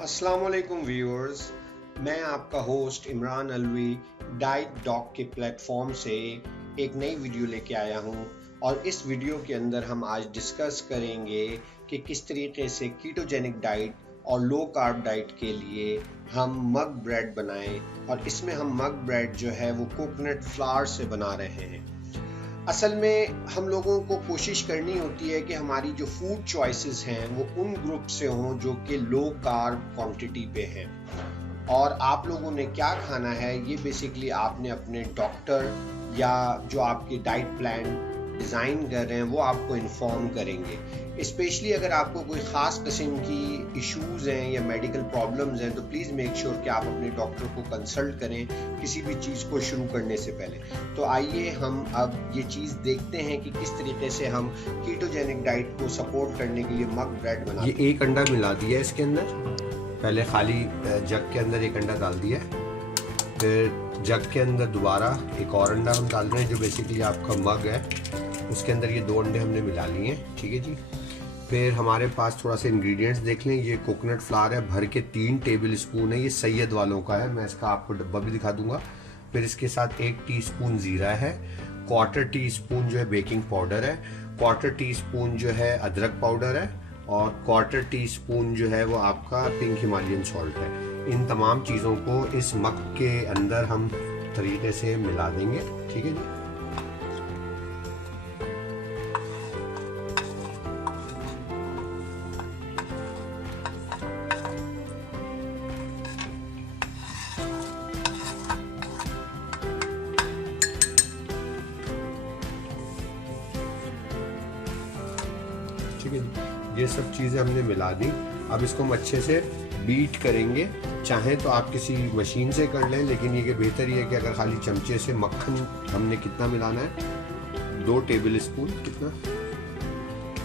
अस्सलाम वालेकुम व्यूअर्स, मैं आपका host Imran Alvi diet dog के प्लेटफॉर्म से एक नई वीडियो लेके आया हूं। और इस वीडियो के अंदर हम आज डिस्कस करेंगे कि किस तरीके से कीटोजेनिक डाइट और लो कार्ब डाइट के लिए हम मग ब्रेड बनाएं। और इसमें हम मग ब्रेड जो है वो कोकोनट फ्लावर से बना रहे हैं। असल में हम लोगों को कोशिश करनी होती है कि हमारी जो फूड चॉइसेस हैं वो उन ग्रुप से हों जो कि लो कार्ब क्वांटिटी पे हैं। और आप लोगों ने क्या खाना है ये बेसिकली आपने अपने डॉक्टर या जो आपके डाइट प्लान डिज़ाइन कर रहे हैं वो आपको इन्फॉर्म करेंगे। स्पेशली अगर आपको कोई ख़ास किस्म की इश्यूज़ हैं या मेडिकल प्रॉब्लम्स हैं तो प्लीज़ मेक श्योर कि आप अपने डॉक्टर को कंसल्ट करें किसी भी चीज़ को शुरू करने से पहले। तो आइए हम अब ये चीज़ देखते हैं कि किस तरीके से हम कीटोजेनिक डाइट को सपोर्ट करने के लिए मग ब्रेड बनाते हैं। ये एक अंडा मिला दिया है इसके अंदर, पहले खाली जग के अंदर एक अंडा डाल दिया है, फिर जग के अंदर दोबारा एक और अंडा हम डाल रहे हैं जो बेसिकली आपका मग है, उसके अंदर ये 2 अंडे हमने मिला लिए हैं। ठीक है जी। फिर हमारे पास थोड़ा सा इंग्रेडिएंट्स देख लें। ये कोकोनट फ्लावर है, भर के 3 टेबल स्पून है, ये सैयद वालों का है, मैं इसका आपको डब्बा भी दिखा दूंगा। फिर इसके साथ 1 टीस्पून ज़ीरा है, 1/4 टीस्पून जो है बेकिंग पाउडर है, 1/4 टीस्पून जो है अदरक पाउडर है, और 1/4 टीस्पून जो है वो आपका पिंक हिमालयन सॉल्ट है। इन तमाम चीज़ों को इस मग के अंदर हम तरीके से मिला देंगे। ठीक है जी। ठीक है, ये सब चीज़ें हमने मिला दी। अब इसको हम अच्छे से बीट करेंगे। चाहें तो आप किसी मशीन से कर लें, लेकिन ये कि बेहतर ये है कि अगर खाली चमचे से मक्खन हमने कितना मिलाना है, 2 टेबल स्पून, कितना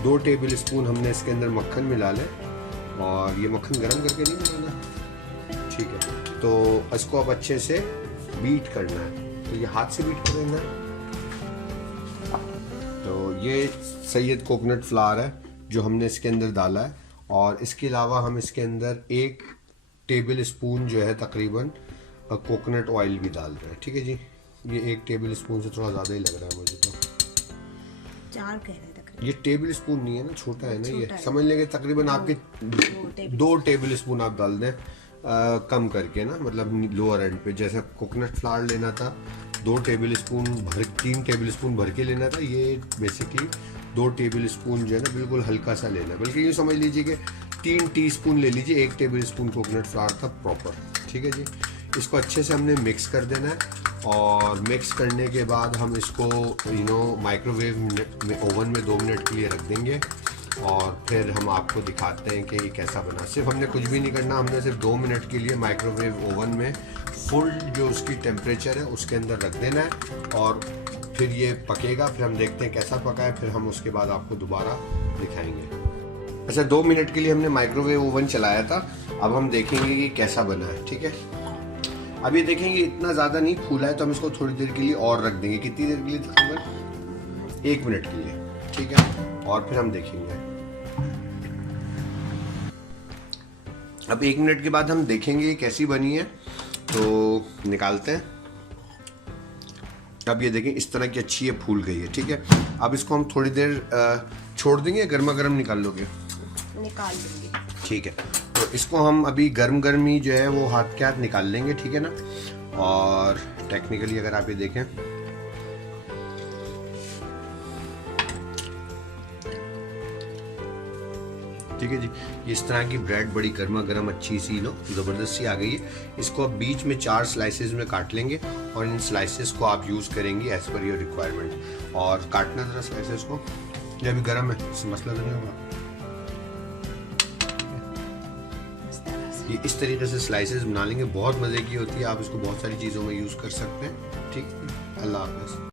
2 टेबल स्पून हमने इसके अंदर मक्खन मिला लें। और ये मक्खन गरम करके नहीं मिलाना, ठीक है। तो इसको अब अच्छे से बीट करना है, तो ये हाथ से बीट करेंगे। तो ये सैयद कोकोनट फ्लावर है जो हमने इसके अंदर डाला है, और इसके अलावा हम इसके अंदर 1 टेबल स्पून जो है तकरीबन कोकोनट ऑयल भी डाल रहे हैं। ठीक है जी। ये 1 टेबल स्पून से थोड़ा ज़्यादा ही लग रहा है मुझे, तो 4 कह रहे हैं तकरीबन। ये टेबल स्पून नहीं है ना, छोटा है ना, ये समझ लेंगे तकरीबन आपके 2 टेबल स्पून आप डाल दें, कम करके ना, मतलब लोअर एंड पे। जैसे कोकोनट फ्लावर लेना था 2 टेबल स्पून भर, 3 टेबल स्पून भर के लेना था, ये बेसिकली 2 टेबल स्पून जो है ना बिल्कुल हल्का सा लेना है। बल्कि ये समझ लीजिए कि 3 टीस्पून ले लीजिए, 1 टेबल स्पून कोकोनट फ्लावर था प्रॉपर। ठीक है जी। इसको अच्छे से हमने मिक्स कर देना है, और मिक्स करने के बाद हम इसको माइक्रोवेव में ओवन में 2 मिनट के लिए रख देंगे। और फिर हम आपको दिखाते हैं कि ये कैसा बना। सिर्फ हमने कुछ भी नहीं करना, हमने सिर्फ 2 मिनट के लिए माइक्रोवेव ओवन में फुल जो उसकी टेम्परेचर है उसके अंदर रख देना है, और फिर ये पकेगा। फिर हम देखते हैं कैसा पका है, फिर हम उसके बाद आपको दोबारा दिखाएंगे। अच्छा, 2 मिनट के लिए हमने माइक्रोवेव ओवन चलाया था, अब हम देखेंगे कि कैसा बना है। ठीक है, अब ये देखेंगे इतना ज़्यादा नहीं फूला है, तो हम इसको थोड़ी देर के लिए और रख देंगे। कितनी देर के लिए? तकरीबन 1 मिनट के लिए। ठीक है, और फिर हम देखेंगे। अब 1 मिनट के बाद हम देखेंगे कैसी बनी है, तो निकालते हैं। अब ये देखें इस तरह की अच्छी है, फूल गई है। ठीक है, अब इसको हम थोड़ी देर छोड़ देंगे। गर्मा गर्म निकाल लोगे? निकाल देंगे। ठीक है, तो इसको हम अभी गर्म गर्म ही जो है वो हाथ के हाथ निकाल लेंगे। ठीक है ना। और टेक्निकली अगर आप ये देखें, ठीक है जी, इस तरह की ब्रेड बड़ी गर्मा गर्म अच्छी सी ज़बरदस्त सी आ गई है। इसको अब बीच में 4 स्लाइसेस में काट लेंगे, और इन स्लाइसेस को आप यूज़ करेंगे एज पर योर रिक्वायरमेंट। और काटना ज़रा स्लाइसेस को, ये अभी गर्म है, इससे मसला तो नहीं होगा। ये इस तरीके से स्लाइसेस बना लेंगे, बहुत मज़े की होती है। आप इसको बहुत सारी चीज़ों में यूज़ कर सकते हैं। ठीक है, अल्लाह हाफ़िज़।